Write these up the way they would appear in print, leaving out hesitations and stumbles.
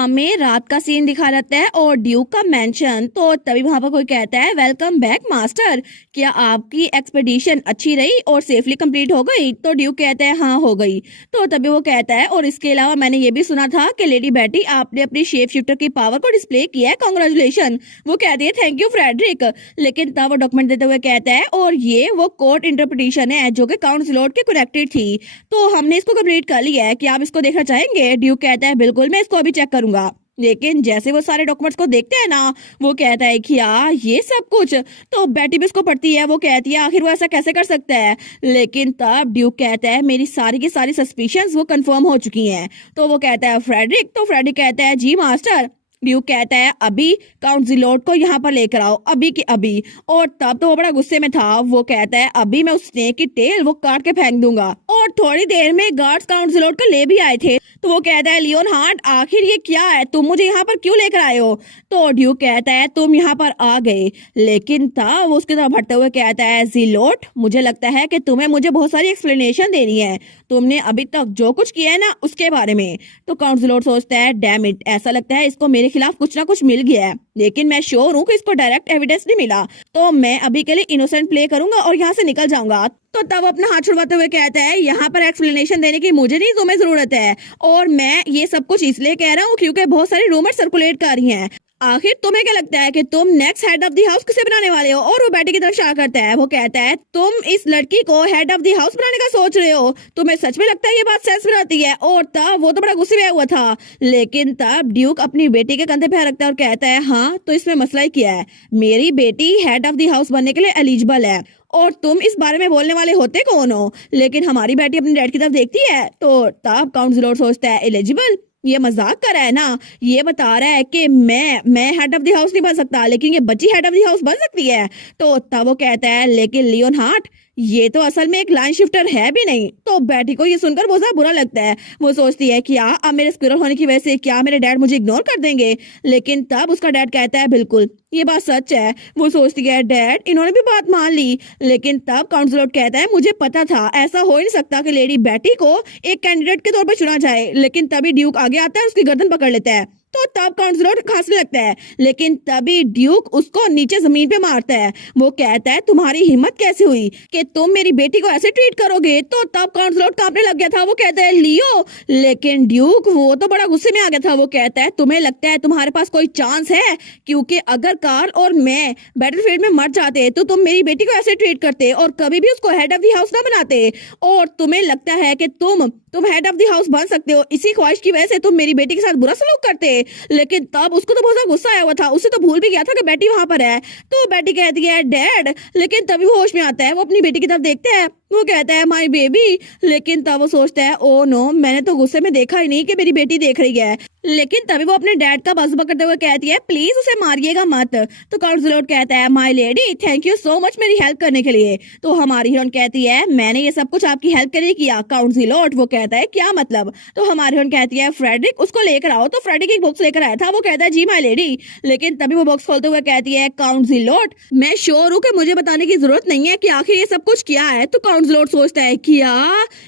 हमें रात का सीन दिखा जाता है और ड्यूक का मेंशन। तो तभी वहां पर कोई कहता है वेलकम बैक मास्टर, क्या आपकी एक्सपेडिशन अच्छी रही और सेफली कंप्लीट हो गई? तो ड्यूक कहता है हाँ हो गई। तो तभी वो कहता है और इसके अलावा मैंने ये भी सुना था कि लेडी बैटी आपने अपनी शेप शिफ्टर की पावर को डिस्प्ले किया है, कांग्रेचुलेशन। वो कहती है थैंक यू फ्रेडरिक। लेकिन तब वो डॉक्यूमेंट देते हुए कहता है और ये वो कोर्ट इंटरप्रिटेशन है जो कि काउंट जिलोट के कनेक्टेड थी, तो हमने इसको कंप्लीट कर लिया है, क्या आप इसको देखना चाहेंगे? ड्यूक कहता है बिल्कुल, मैं इसको अभी चेक करूंगा। लेकिन जैसे वो सारे डॉक्यूमेंट्स को देखते हैं ना, वो कहता है कि यार ये सब कुछ, तो बेटी भी इसको पढ़ती है। वो कहती है आखिर वो ऐसा कैसे कर सकता है? लेकिन तब ड्यूक कहता है मेरी सारी की सारी सस्पिशंस वो कंफर्म हो चुकी हैं। तो वो कहता है फ्रेडरिक, तो फ्रेडरिक कहता है जी मास्टर। ड्यूक कहता है अभी काउंट जिलोट को यहाँ पर लेकर आओ, अभी की अभी। और तब तो वो बड़ा गुस्से में था। वो कहता है अभी मैं उस स्नेक की टेल वो काट के फेंक दूंगा। और थोड़ी देर में गार्ड्स काउंट जिलोट को ले भी आए थे। तो वो कहता है लियोन हार्ट, आखिर ये क्या है, तुम मुझे यहाँ पर क्यों लेकर आए हो? तो ड्यूक कहता है तुम यहाँ पर आ गए, लेकिन तब वो उसकी तरफ हटते हुए कहता है जिलोट, मुझे लगता है कि तुम्हें मुझे बहुत सारी एक्सप्लेनेशन देनी है, तुमने अभी तक जो कुछ किया है ना उसके बारे में। तो काउंट जिलोट सोचता है डैम इट, ऐसा लगता है इसको मेरे खिलाफ कुछ ना कुछ मिल गया है, लेकिन मैं श्योर हूँ कि इसको डायरेक्ट एविडेंस नहीं मिला, तो मैं अभी के लिए इनोसेंट प्ले करूंगा और यहाँ से निकल जाऊंगा। तो तब अपना हाथ छुड़वाते हुए कहता है यहाँ पर एक्सप्लेनेशन देने की मुझे नहीं, तुम्हें जरूरत है, और मैं ये सब कुछ इसलिए कह रहा हूँ क्योंकि बहुत सारी रूमर सर्कुलेट कर रही हैं। आखिर तुम्हें क्या लगता है कि तुम next head of the house किसे बनाने वाले हो? और वो बेटी की तरफ इशारा करता है। वो कहता है तुम इस लड़की को हेड ऑफ द हाउस बनाने का सोच रहे हो, तुम्हें सच में लगता है ये बात सेंस बनाती है? और तब वो तो बड़ा गुस्से में हुआ था। लेकिन तब ड्यूक अपनी बेटी के कंधे पे हाथ रखता है और कहता है हाँ तो इसमें मसला ही क्या है, मेरी बेटी हेड ऑफ द हाउस बनने के लिए एलिजिबल है और तुम इस बारे में बोलने वाले होते कौन हो? लेकिन हमारी बेटी अपनी डैड की तरफ देखती है। तो तब काउंट जिलोट सोचता है एलिजिबल, ये मजाक कर रहा है ना, ये बता रहा है कि मैं हेड ऑफ द हाउस नहीं बन सकता, लेकिन ये बच्ची हेड ऑफ द हाउस बन सकती है। तो तब वो कहता है लेकिन लियोन हार्ट, ये तो असल में एक लाइन शिफ्टर है भी नहीं। तो बेटी को ये सुनकर बहुत ज्यादा बुरा लगता है। वो सोचती है कि अब मेरे स्क्विरल होने की वजह से क्या मेरे डैड मुझे इग्नोर कर देंगे? लेकिन तब उसका डैड कहता है बिल्कुल ये बात सच है। वो सोचती है डैड इन्होंने भी बात मान ली। लेकिन तब काउंट जिलोट कहता है मुझे पता था, ऐसा हो ही नहीं सकता कि लेडी बेटी को एक कैंडिडेट के तौर पर चुना जाए। लेकिन तभी ड्यूक आगे आता है, उसकी गर्दन पकड़ लेता है। तो तब काउंट जिलोट हंसने लगता है, लेकिन तभी ड्यूक उसको नीचे जमीन पे मारता है। वो कहता है तुम्हारी हिम्मत कैसे हुई कि तुम मेरी बेटी को ऐसे ट्रीट करोगे? तो तब काउंट जिलोट कांपने लग गया था। वो कहता है लियो, लेकिन ड्यूक वो तो बड़ा गुस्से में आ गया था। वो कहता है तुम्हें लगता है तुम्हारे पास कोई चांस है? क्योंकि अगर कार्ल और मैं बैटलफील्ड में मर जाते तो तुम मेरी बेटी को ऐसे ट्रीट करते और कभी भी उसको हेड ऑफ द हाउस ना बनाते। और तुम्हें लगता है कि तुम हेड ऑफ द हाउस बन सकते हो, इसी ख्वाहिश की वजह से तुम मेरी बेटी के साथ बुरा सलूक करते। लेकिन तब उसको तो बहुत ज्यादा गुस्सा आया हुआ था, उसे तो भूल भी गया था कि बेटी वहां पर है। तो बेटी कहती है डैड, लेकिन तभी वो होश में आता है। वो अपनी बेटी की तरफ देखता है, वो कहता है माय बेबी। लेकिन तब वो सोचता है ओ नो, मैंने तो गुस्से में देखा ही नहीं कि मेरी बेटी देख रही है। लेकिन तभी वो अपने डैड का बस पकड़ते हुए कहती है प्लीज उसे मारिएगा मत। तो काउंट जिलोट कहता है my lady thank you so much मेरी हेल्प करने के लिए। तो हमारी हीरोइन कहती है मैंने ये सब कुछ आपकी हेल्प के लिए किया काउंट जिलोट। वो कहता है क्या मतलब? तो हमारी हीरोइन कहती है फ्रेडरिक उसको लेकर आओ। तो फ्रेडरिक एक बॉक्स लेकर आया था। वो कहता है जी माय लेडी। लेकिन तभी वो बॉक्स खोलते हुए कहती है काउंट जिलोट, मैं श्योर हूँ कि मुझे बताने की जरूरत नहीं है कि आखिर ये सब कुछ क्या है। तो काउंट जिलोट सोचता है क्या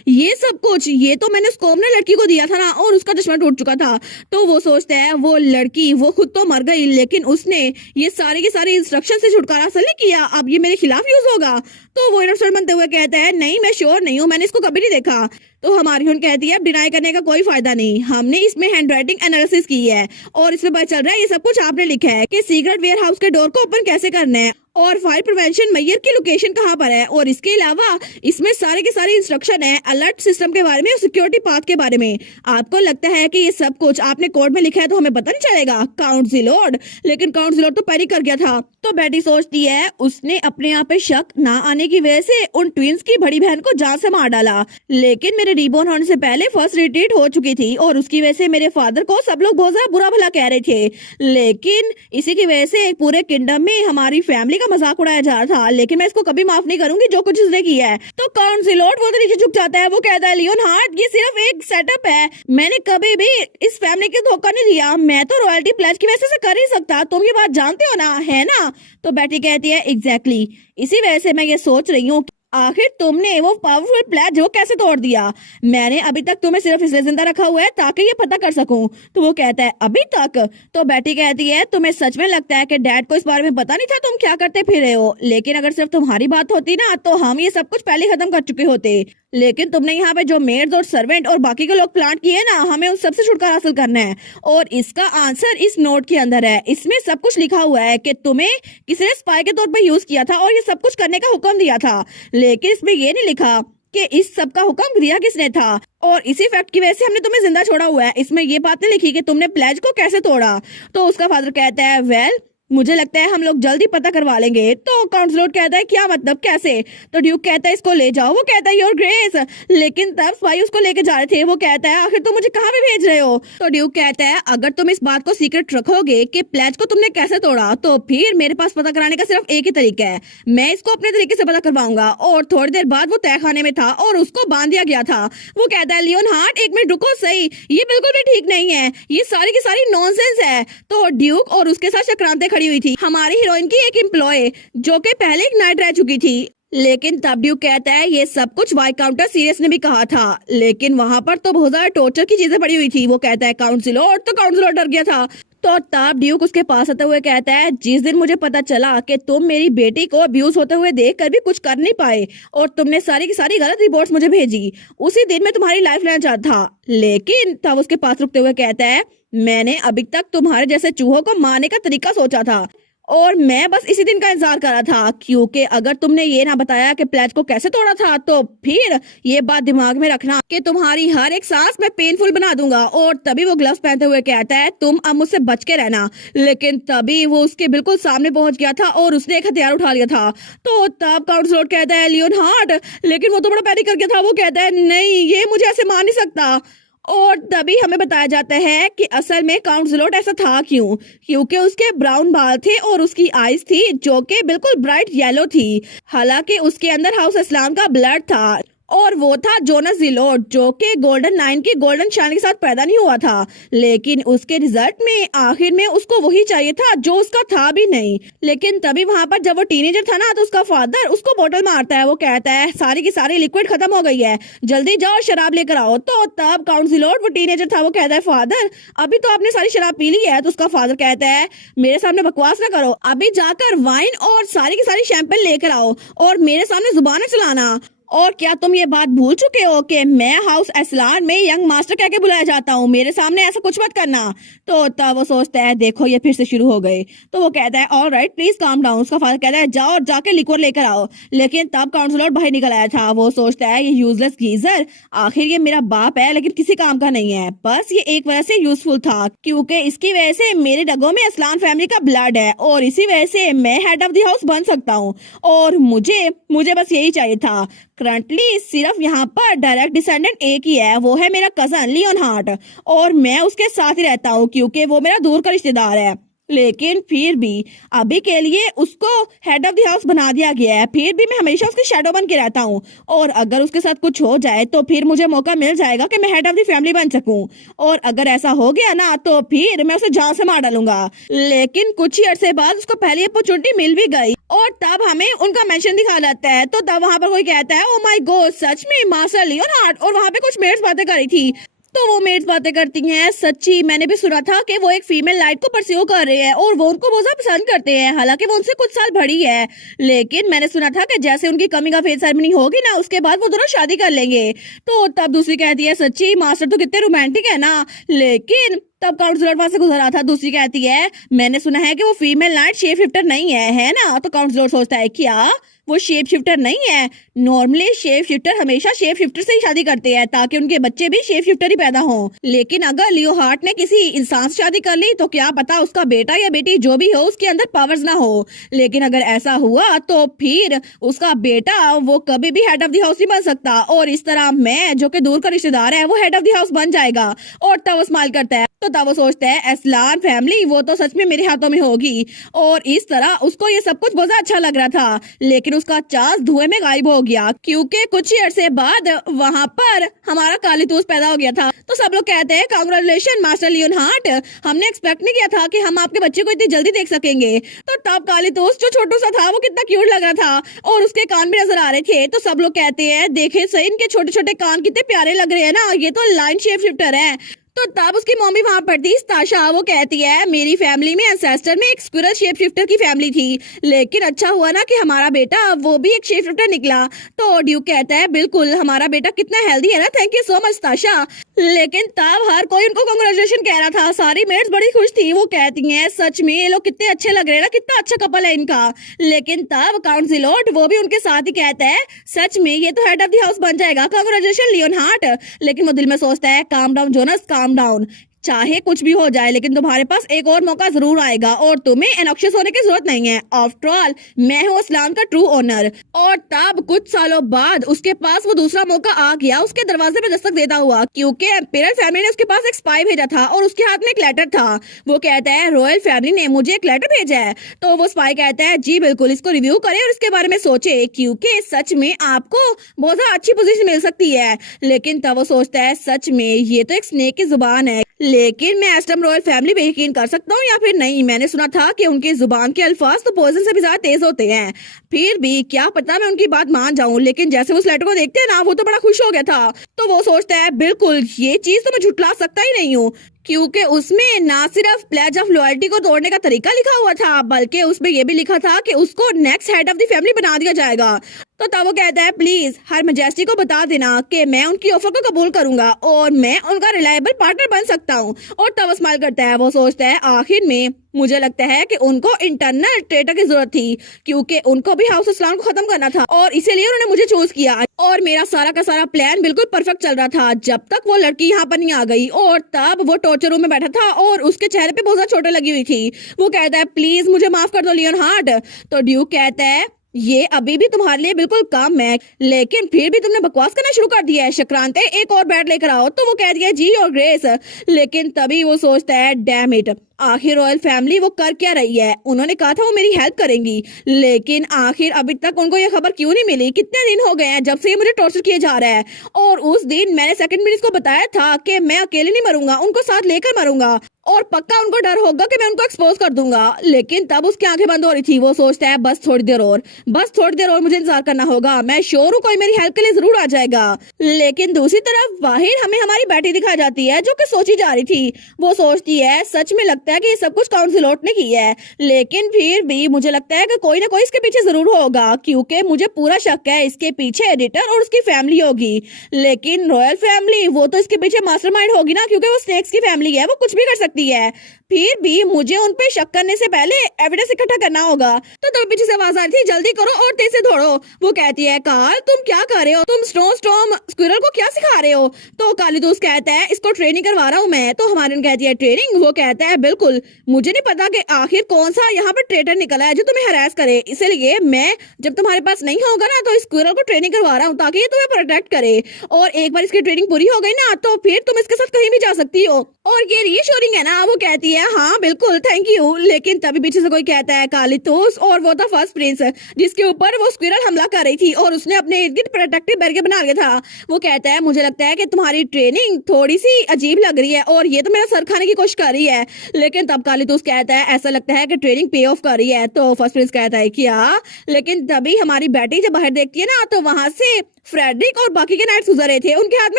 ये सब कुछ, ये तो मैंने स्कोम ने लड़की को दिया था ना, और उसका चश्मा टूट चुका था। तो वो सोचता है वो लड़की वो खुद तो मर गई, लेकिन उसने ये सारे के सारे इंस्ट्रक्शन से छुटकारा हासिल नहीं किया, अब ये मेरे खिलाफ यूज होगा। तो वो इनोसेंट बनते हुए कहता है नहीं मैं श्योर नहीं हूँ, मैंने इसको कभी नहीं देखा। तो हमारी हीरोइन कहती है अब डिनाई करने का कोई फायदा नहीं, हमने इसमें हैंडराइटिंग एनालिसिस की है और इसमें पता चल रहा है ये सब कुछ आपने लिखा है कि सीक्रेट वेयर हाउस के डोर को ओपन कैसे करना है और फायर प्रिवेंशन मैयर की लोकेशन कहाँ पर है। और इसके अलावा इसमें सारे के सारे इंस्ट्रक्शन है अलर्ट सिस्टम के बारे में, सिक्योरिटी पाथ के बारे में। आपको लगता है कि ये सब कुछ आपने कोड में लिखा है तो हमें पता नहीं चलेगा काउंट जिलोट? लेकिन काउंट जिलोट तो पैनिक कर गया था। तो बेटी सोचती है उसने अपने आप पे शक ना आने की वजह से उन ट्विंस की बड़ी बहन को जान से मार डाला। लेकिन मेरे रीबॉर्न होने से पहले फर्स्ट रिट्रीट हो चुकी थी और उसकी वजह से मेरे फादर को सब लोग बहुत ज्यादा बुरा भला कह रहे थे। लेकिन इसी की वजह से पूरे किंगडम में हमारी फैमिली का मजाक उड़ाया जा रहा था, लेकिन मैं इसको कभी माफ नहीं करूंगी जो कुछ उसने किया है। तो काउंट जिलोट वो तो नीचे झुक जाता है। वो कहता है लियोन हार्ट ये सिर्फ एक सेटअप है, मैंने कभी भी इस फैमिली को धोखा नहीं दिया, मैं तो रॉयल्टी प्लेज की वजह से कर ही सकता, तुम ये बात जानते हो ना, है ना? तो बेटी कहती है एग्जैक्टली इसी वजह से मैं ये सोच रही हूँ आखिर तुमने वो पावरफुल प्लेज वो कैसे तोड़ दिया? मैंने अभी तक तुम्हें सिर्फ इसलिए जिंदा रखा हुआ है ताकि ये पता कर सकूं। तो वो कहता है अभी तक? तो बेटी कहती है तुम्हें सच में लगता है कि डैड को इस बारे में पता नहीं था तुम क्या करते फिर रहे हो? लेकिन अगर सिर्फ तुम्हारी बात होती ना तो हम ये सब कुछ पहले खत्म कर चुके होते। लेकिन तुमने यहाँ पे जो मेड्स और सर्वेंट और बाकी के लोग प्लांट किए ना, हमें उन सबसे छुटकारा हासिल करना है। और इसका आंसर इस नोट के अंदर है। इसमें सब कुछ लिखा हुआ है कि तुम्हें किसी ने स्पाई के तौर पर यूज किया था और ये सब कुछ करने का हुक्म दिया था। लेकिन इसमें ये नहीं लिखा कि इस सब का हुक्म दिया किसने था, और इसी फैक्ट की वजह से हमने तुम्हें जिंदा छोड़ा हुआ है। इसमें ये बात नहीं लिखी कि तुमने प्लेज को कैसे तोड़ा। तो उसका फादर कहता है वेल मुझे लगता है हम लोग जल्दी पता करवा लेंगे। तो काउंसलर कहता है क्या मतलब कैसे? तो ड्यूक कहता है इसको ले जाओ। वो कहता है योर ग्रेस। लेकिन तब स्पाई उसको लेके जा रहे थे। वो कहता है आखिर तुम मुझे कहाँ पे भेज रहे हो? तो ड्यूक कहता है अगर तुम इस बात को सीक्रेट रखोगे कि प्लेज को तुमने कैसे तोड़ा तो फिर मेरे पास पता कराने का सिर्फ एक ही तरीका है। मैं इसको अपने तरीके से पता करवाऊंगा। और थोड़ी देर बाद वो तहखाने में था और उसको बांध दिया गया था। वो कहता है लियोन हार्ट एक मिनट रुको सही, ये बिल्कुल भी ठीक नहीं है, ये सारी की सारी नॉनसेंस है। तो ड्यूक और उसके साथ चक्रांते खड़ी हुई थी हमारी हीरोइन की एक एम्प्लॉय जो कि पहले एक नाइट रह चुकी थी। लेकिन तब ड्यूक कहता है ये सब कुछ वाई काउंटर सीरियस ने भी कहा था, लेकिन वहां पर तो बहुत ज्यादा टॉर्चर की चीजें पड़ी हुई थी। वो कहता है काउंसिलर, तो काउंसिलर डर गया था। तो तब ड्यूक उसके पास आते हुए कहता है जिस दिन मुझे पता चला कि तुम मेरी बेटी को अब्यूज होते हुए देखकर भी कुछ कर नहीं पाए और तुमने सारी की सारी गलत रिपोर्ट्स मुझे भेजी, उसी दिन मैं तुम्हारी लाइफ लेना चाहता था। लेकिन तब उसके पास रुकते हुए कहता है मैंने अभी तक तुम्हारे जैसे चूहों को मारने का तरीका सोचा था और मैं बस इसी दिन का इंतजार कर रहा था, क्योंकि अगर तुमने ये ना बताया कि प्लेज को कैसे तोड़ा था तो फिर ये बात दिमाग में रखना कि तुम्हारी हर एक सांस मैं पेनफुल बना दूंगा। और तभी वो ग्लव्स पहनते हुए कहता है तुम अब मुझसे बच के रहना। लेकिन तभी वो उसके बिल्कुल सामने पहुंच गया था और उसने एक हथियार उठा लिया था। तो तब काउंसलर कहता है लियोन हार्ट, लेकिन वो तो बड़ा पैनिक कर गया था। वो कहता है नहीं ये मुझे ऐसे मार नहीं सकता। और तभी हमें बताया जाता है कि असल में काउंसलर ऐसा था क्यों, क्योंकि उसके ब्राउन बाल थे और उसकी आईज थी जो कि बिल्कुल ब्राइट येलो थी। हालांकि उसके अंदर हाउस इस्लाम का ब्लड था और वो था जोनस जिलोट जो कि गोल्डन लाइन के गोल्डन शाइन के साथ पैदा नहीं हुआ था। लेकिन उसके रिजल्ट में आखिर में उसको वही चाहिए था जो उसका था भी नहीं। लेकिन तभी वहां पर जब वो टीनेजर था ना तो उसका फादर उसको बोतल मारता है। वो कहता है सारी की सारी लिक्विड खत्म हो गई है, जल्दी जाओ शराब लेकर आओ। तो तब काउंसिलर वो टीनेजर था वो कहता है फादर अभी तो आपने सारी शराब पी ली है। तो उसका फादर कहता है मेरे सामने बकवास ना करो, अभी जाकर वाइन और सारी की सारी शैंपेन लेकर आओ और मेरे सामने जुबान न चलाना। और क्या तुम ये बात भूल चुके हो कि मैं हाउस एस्लान में यंग मास्टर कह के बुलाया जाता हूँ, मेरे सामने ऐसा कुछ मत करना। तो तब वो सोचता है देखो ये फिर से शुरू हो गए। तो वो कहता है all right please calm down. उसका फादर कहता है जाओ और जाके लिक्वर लेकर आओ। लेकिन तब काउंसलर बाहर निकल आया था। वो सोचता है ये यूजलेस गीजर, आखिर ये मेरा बाप है लेकिन किसी काम का नहीं है, बस ये एक वजह से यूजफुल था क्योंकि इसकी वजह से मेरे रगों में असलान फैमिली का ब्लड है और इसी वजह से मैं हेड ऑफ द हाउस बन सकता हूँ। और मुझे बस यही चाहिए था। करंटली सिर्फ यहाँ पर डायरेक्ट डिसेंडेंट एक ही है, वो है मेरा कजन लियोन हार्ट और मैं उसके साथ ही रहता हूँ क्योंकि वो मेरा दूर का रिश्तेदार है। लेकिन फिर भी अभी के लिए उसको हेड ऑफ द हाउस बना दिया गया है, फिर भी मैं हमेशा उसकी शैडो बन के रहता हूँ और अगर उसके साथ कुछ हो जाए तो फिर मुझे मौका मिल जाएगा कि मैं हेड ऑफ द फैमिली बन सकूं और अगर ऐसा हो गया ना तो फिर मैं उसे जान से मार डालूंगा। लेकिन कुछ ही अरसे बाद उसको पहली अपॉर्चुनिटी मिल भी गई और तब हमें उनका मेंशन दिखा जाता है। तो तब वहां पर कोई कहता है ओ माय गॉड सच में मास्टर लियोन हार्ट, और वहां पे कुछ मेड्स बातें कर रही थी। तो वो मेड्स बातें करती हैं सच्ची मैंने भी सुना था कि वो एक फीमेल लाइट को परस्यू कर रहे हैं और वो उनको बहुत ज्यादा पसंद करते हैं, हालांकि वो उनसे कुछ साल बड़ी है। लेकिन मैंने सुना था कि जैसे उनकी कमिंग ऑफ एज सेरेमनी होगी ना उसके बाद वो दोनों शादी कर लेंगे। तो तब दूसरी कहती है सच्ची मास्टर तो कितने रोमांटिक है ना। लेकिन तब काउंसलर वहां से गुजर रहा था। दूसरी कहती है मैंने सुना है कि वो फीमेल नाइट शेप शिफ्टर नहीं है ना। तो काउंसलर सोचता है क्या वो शेप शिफ्टर नहीं है? नॉर्मली शेप शिफ्टर हमेशा शेप शिफ्टर से ही शादी करते हैं ताकि उनके बच्चे भी शेप शिफ्टर ही पैदा हों। लेकिन अगर लियो हार्ट ने किसी इंसान से शादी कर ली तो क्या पता उसका बेटा या बेटी जो भी हो उसके अंदर पावर्स ना हो। लेकिन अगर ऐसा हुआ तो फिर उसका बेटा वो कभी भी हेड ऑफ द हाउस नहीं बन सकता और इस तरह मैं जो कि दूर का रिश्तेदार है वो हेड ऑफ द हाउस बन जाएगा। और तब वो स्माइल करता है तो तब वो सोचता है असलान फैमिली वो तो सच में मेरे हाथों में होगी। और इस तरह उसको ये सब कुछ बहुत अच्छा लग रहा था, लेकिन उसका चांस धुएं में गायब हो गया क्योंकि कुछ ही अरसे बाद वहाँ पर हमारा कालीतूस पैदा हो गया था। तो सब लोग कहते हैं कांग्रेचुलेशन मास्टर लियोनहार्ट, हमने एक्सपेक्ट नहीं किया था कि हम आपके बच्चे को इतनी जल्दी देख सकेंगे। तो तब कालीतूस जो छोटू सा था वो कितना क्यूट लग रहा था और उसके कान भी नजर आ रहे थे। तो सब लोग कहते हैं देखे सही इनके छोटे छोटे कान कितने प्यारे लग रहे हैं ना, ये तो लाइन शेप शिफ्टर है। तो तब उसकी मम्मी वहां पर थी ताशा, वो कहती है मेरी फैमिली में एंसेस्टर में एक स्क्विरल शेप शिफ्टर की फैमिली थी, लेकिन अच्छा हुआ ना कि हमारा बेटा वो भी एक शेप शिफ्टर निकला। तो ड्यूक कहता है बिल्कुल हमारा बेटा कितना हेल्दी है ना, थैंक यू सो मच ताशा। लेकिन तब हर कोई उनको कांग्रेचुलेशन कह रहा था, सारी मेट्स बड़ी खुश थी। वो कहती हैं सच में ये लोग कितने अच्छे लग रहे हैं ना, कितना अच्छा कपल है इनका। लेकिन तब काउंट जिलोट वो भी उनके साथ ही कहता है सच में ये तो हेड ऑफ द हाउस बन जाएगा, कांग्रेचुलेशन लियोनहार्ट। लेकिन वो दिल में सोचता है calm down Jonas calm down, चाहे कुछ भी हो जाए लेकिन तुम्हारे पास एक और मौका जरूर आएगा और तुम्हें इनऑक्शियस होने की जरूरत नहीं है। आफ्टर ऑल मैं हूँ इस्लाम का ट्रू ओनर। और तब कुछ सालों बाद उसके पास वो दूसरा मौका आ गया, उसके दरवाजे पे दस्तक देता हुआ, क्योंकि एम्पिरल फैमिली ने उसके पास एक स्पाई भेजा था और उसके हाथ में एक लेटर था। वो कहता है रॉयल फैमिली ने मुझे एक लेटर भेजा है। तो वो स्पाई कहता है जी बिल्कुल, इसको रिव्यू करे और इसके बारे में सोचे क्योंकि सच में आपको बहुत अच्छी पोजीशन मिल सकती है। लेकिन तब वो सोचता है सच में ये तो एक स्नेक की जुबान है, लेकिन मैं एस्टम रॉयल फैमिली पे यकीन कर सकता हूँ या फिर नहीं। मैंने सुना था कि उनकी जुबान के अल्फाज तो पॉइजन से भी ज्यादा तेज होते हैं, फिर भी क्या पता मैं उनकी बात मान जाऊं। लेकिन जैसे उस लेटर को देखते हैं ना वो तो बड़ा खुश हो गया था। तो वो सोचता है बिल्कुल ये चीज तो मैं झुटला सकता ही नहीं हूँ, क्योंकि उसमें ना सिर्फ प्लेज ऑफ लॉयल्टी को तोड़ने का तरीका लिखा हुआ था बल्कि उसमें यह भी लिखा था कि उसको next head of the family बना दिया जाएगा। तो तब वो कहता है प्लीज हर मैजेस्टी को बता देना कि मैं उनकी ऑफर को कबूल करूंगा और मैं उनका रिलायबल पार्टनर बन सकता हूँ। और तब वो स्माइल करता है, वो सोचता है आखिर में मुझे लगता है कि उनको इंटरनल ट्रेटर की जरूरत थी क्योंकि उनको भी हाउस इस्लाम को खत्म करना था और इसीलिए उन्होंने मुझे चूज किया। और मेरा सारा का सारा प्लान बिल्कुल परफेक्ट चल रहा था जब तक वो लड़की यहाँ पर नहीं आ गई। और तब वो टॉर्चर रूम में बैठा था और उसके चेहरे पे बहुत ज्यादा चोटें लगी हुई थी। वो कहता है प्लीज मुझे माफ कर दो लियोनहार्ट। तो ड्यूक कहता है ये अभी भी तुम्हारे लिए बिल्कुल काम है, लेकिन फिर भी तुमने बकवास करना शुरू कर दिया है। शक्रांते एक और बैट लेकर आओ। तो वो कह दिया जी और ग्रेस। लेकिन तभी वो सोचता है डैम इट, आखिर रॉयल फैमिली वो कर क्या रही है? उन्होंने कहा था वो मेरी हेल्प करेंगी, लेकिन आखिर अभी तक उनको ये खबर क्यों नहीं मिली? कितने दिन हो गए हैं जब से ये मुझे टॉर्चर किया जा रहा है। और उस दिन मैंने सेकंड मिनट को बताया था कि मैं अकेले नहीं मरूंगा, उनको साथ लेकर मरूंगा और पक्का उनको डर होगा कि मैं उनको एक्सपोज कर दूंगा। लेकिन तब उसकी आंखें बंद हो रही थी। वो सोचता है बस थोड़ी देर और, बस थोड़ी देर और मुझे इंतजार करना होगा, मैं श्योर हूँ कोई मेरी हेल्प के लिए जरूर आ जाएगा। लेकिन दूसरी तरफ बाहर हमें हमारी बेटी दिखाई जाती है जो कि सोची जा रही थी। वो सोचती है सच में लगता है कि ये सब कुछ काउंसिलोट ने की है, लेकिन फिर भी मुझे लगता है कि कोई ना कोई इसके पीछे जरूर होगा क्योंकि मुझे पूरा शक है इसके पीछे एडिटर और उसकी फैमिली होगी। लेकिन रॉयल फैमिली वो तो इसके पीछे मास्टरमाइंड होगी ना, क्योंकि वो स्नेक्स की फैमिली है, वो कुछ भी कर सकती है। फिर भी मुझे उन पे शक करने से पहले एविडेंस इकट्ठा करना होगा। तो पीछे से आवाज आ रही थी जल्दी करो और तेज से दौड़ो। वो कहती है कार्ल तुम क्या कर रहे हो? तुम स्टॉर्म स्क्विरल को क्या सिखा रहे हो? तो कालीदूस कहता है इसको ट्रेनिंग करवा रहा हूँ मैं। तो हमारे कहती है ट्रेनिंग? वो कहता है बिल्कुल, मुझे नहीं पता कि आखिर कौन सा यहाँ पे ट्रेटर निकला है जो तुम्हें हरास करे, इसलिए मैं जब तुम्हारे पास नहीं होगा ना तो स्क्विरल को ट्रेनिंग करवा रहा हूँ ताकि ये तुम्हें प्रोटेक्ट करे। और एक बार इसकी ट्रेनिंग पूरी हो गई ना तो फिर तुम इसके साथ कहीं भी जा सकती हो। और ये रीअश्योरिंग है ना? वो कहती है हाँ बिल्कुल थैंक यू। लेकिन तभी पीछे से कोई कहता है कालीतूस, और वो था फर्स्ट प्रिंस जिसके ऊपर वो स्क्विरल हमला कर रही थी और उसने अपने इर्द गिर्द प्रोटेक्टिव बैरियर बना लिया था। वो कहता है मुझे लगता है कि तुम्हारी ट्रेनिंग थोड़ी सी अजीब लग रही है और ये तो मेरा सर खाने की कोशिश कर रही है। लेकिन तब कालीतूस कहता है ऐसा लगता है कि ट्रेनिंग पे ऑफ कर रही है। तो फर्स्ट प्रिंस कहता है क्या? लेकिन तभी हमारी बेटी जब बाहर देखती है ना तो वहां से फ्रेडरिक और बाकी के नाइट्स गुजर रहे थे, उनके हाथ में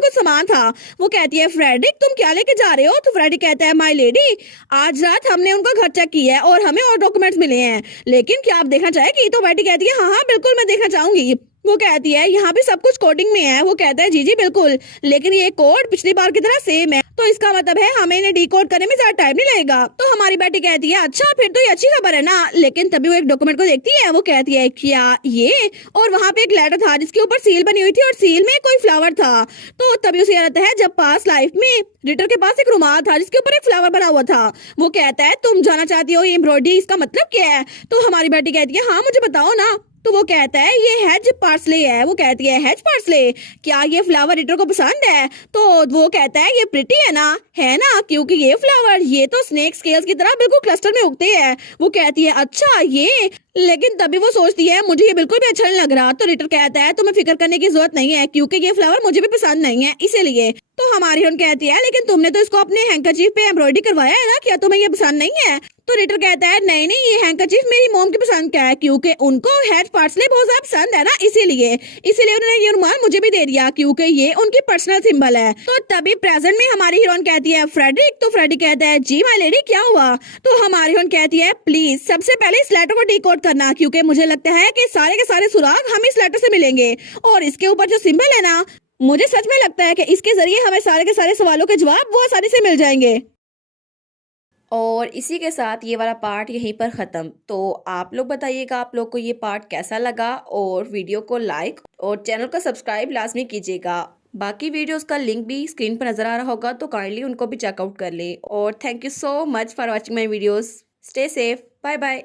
कुछ सामान था। वो कहती है फ्रेडरिक तुम क्या लेके जा रहे हो? तो फ्रेडरिक कहता है माय लेडी आज रात हमने उनका घर चेक किया है और हमें और डॉक्यूमेंट्स मिले हैं, लेकिन क्या आप देखना चाहेगी? तो बेटी कहती है हाँ हाँ बिल्कुल मैं देखना चाहूंगी। वो कहती है यहाँ भी सब कुछ कोडिंग में है। वो कहता है जी जी बिल्कुल, लेकिन ये कोड पिछली बार की तरह सेम है, तो इसका मतलब है हमें इन्हें डिकोड करने में ज्यादा टाइम नहीं लगेगा। तो हमारी बेटी कहती है अच्छा फिर तो ये अच्छी खबर है ना। लेकिन तभी वो एक डॉक्यूमेंट को देखती है। वो कहती है क्या ये? और वहाँ पे एक लेटर था जिसके ऊपर सील बनी हुई थी और सील में कोई फ्लावर था। तो तभी उसे याद आता है जब पास लाइफ में रिटर के पास एक रुमाल था जिसके ऊपर एक फ्लावर बना हुआ था। वो कहता है तुम जाना चाहती हो ये एम्ब्रॉयडरी इसका मतलब क्या है? तो हमारी बेटी कहती है हाँ मुझे बताओ ना। तो वो कहता है ये हेज पार्सले है। वो कहती है हेज पार्सले, क्या ये फ्लावर रीटर को पसंद है? तो वो कहता है ये प्रिटी है ना, क्योंकि ये फ्लावर ये तो स्नेक स्केल्स की तरह बिल्कुल क्लस्टर में उगते हैं। वो कहती है अच्छा ये, लेकिन तभी वो सोचती है मुझे ये बिल्कुल भी अच्छा नहीं लग रहा। तो रिटर कहता है तुम्हें फिक्र करने की जरूरत नहीं है, क्योंकि ये फ्लावर मुझे भी पसंद नहीं है इसीलिए। तो हमारी हीरोइन कहती है लेकिन तुमने तो इसको अपने हैंकरचीफ पे एम्ब्रॉयडरी करवाया है ना, क्या तुम्हें ये पसंद नहीं है? तो रिटर कहता है नहीं नहीं, ये हैंकरचीफ मेरी मॉम की पसंद का है, क्योंकि उनको हेड पार्सले बहुत ज्यादा पसंद है ना, इसीलिए उन्होंने ये रुमाल मुझे भी दे दिया, क्योंकि ये उनकी पर्सनल सिंबल है। तो तभी प्रेजेंट में हमारी हीरोइन कहती है फ्रेडरिक। तो फ्रेडरिक कहता है जी माय लेडी, क्या हुआ? तो हमारी हीरोइन कहती है प्लीज सबसे पहले इस लेटर को डिकोड करना, क्योंकि मुझे लगता है कि सारे के सारे सुराग हम इस लेटर से मिलेंगे, और इसके ऊपर जो सिंबल है ना, मुझे सच में लगता है कि इसके जरिए हमें सारे के सारे सवालों के जवाब वो आसानी से मिल जाएंगे। और इसी के साथ ये वाला पार्ट यहीं पर ख़त्म। तो आप लोग बताइएगा आप लोग को ये पार्ट कैसा लगा, और वीडियो को लाइक और चैनल को सब्सक्राइब लाजमी कीजिएगा। बाकी वीडियोस का लिंक भी स्क्रीन पर नज़र आ रहा होगा, तो काइंडली उनको भी चेकआउट कर लें। और thank you so much for watching my videos. Stay safe, bye bye.